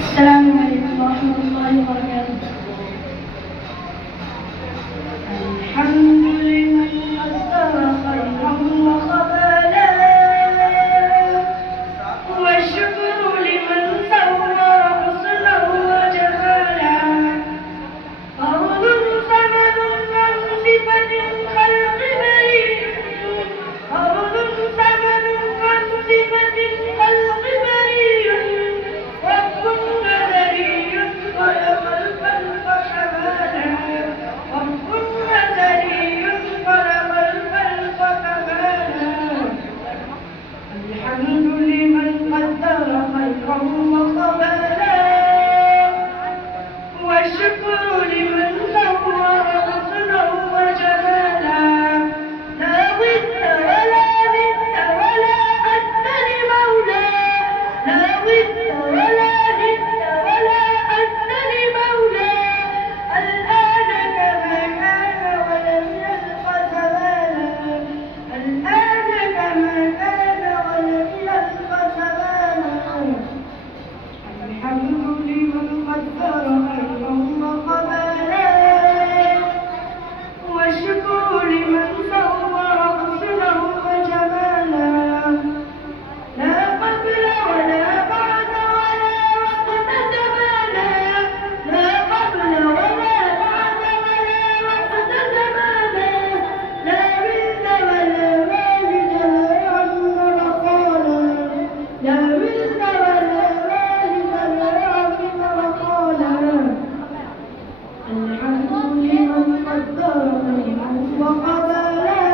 السلام عليكم ورحمة الله وبركاته. الحمد لمن قدر خيرا وخبالا، والشكر لمن صور حسنا وجمالا. فرد صمد عن صفة الخلق بريء، فرد صمد عن صفة الخلق بريء. رب أزلي خلق الخلق حمالا، رب أزلي خلق الخلق كمالا. الحمد لمن قدر خيرا وقبالا، والشكر لمن صور حسنا وجمالا. لا ود ولا ند ولا حد لمولى، لا ود ولا ند ولا حد لمولى. الآن كما كان ولم يلق زمانا، الآن كما كان ولم يلق زمانا. الحمد لمن قدر خيرا وقبالا، والشكر لمن صور حسنا وجمالا. لا قبل ولا بعد ولا وقت زمانا، لا قبل ولا بعد ولا وقت زمانا. لا ولد ولا والد لا يعم مقالا، لا ولد ولا والد لا يعم مقالا. الحمد لمن قدر خيرا وقبالا،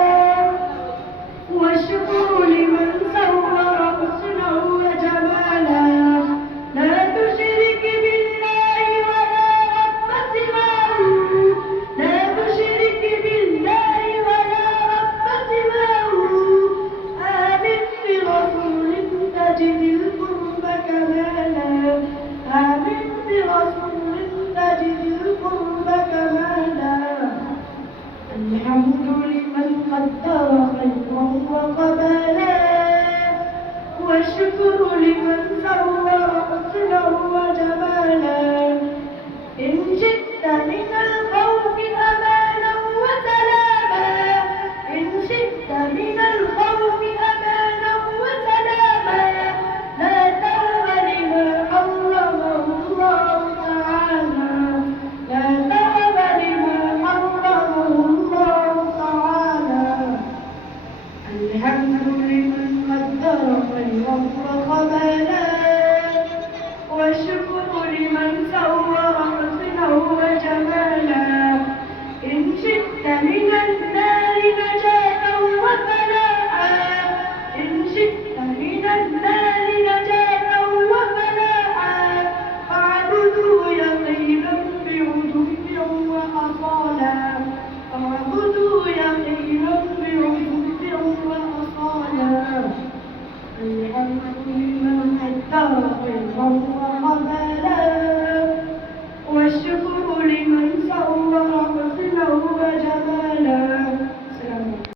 والشكر لمن صور حسنا وجمالا. لا تشرك بالله ولا رب سواه، لا تشرك بالله ولا رب سواه. آمن برسول تجد القرب كمالا، آمن برسول تجد القرب كمالا. الحمد لمن قدر خيرا وقبالا، والشكر لمن صور حسنا وجمالا. إن شئت من الخوف أمانا وسلاما، إن شئت من الخوف أمانا وسلاما. لا تهب لما حرمه الله تعالى، لا تهب لما حرمه الله تعالى. الحمد لمن قدر خيرا وقبالا، والشكر لمن صور حسنا وجمالا. إن شئت من النار نجاة وفلاحا، إن شئت من النار نجاة وفلاحا. فاعبدوا يقينا بعجب وأصالا، فاعبدوا يقينا بعجب وأصالا. الحمد لمن قدر خيرا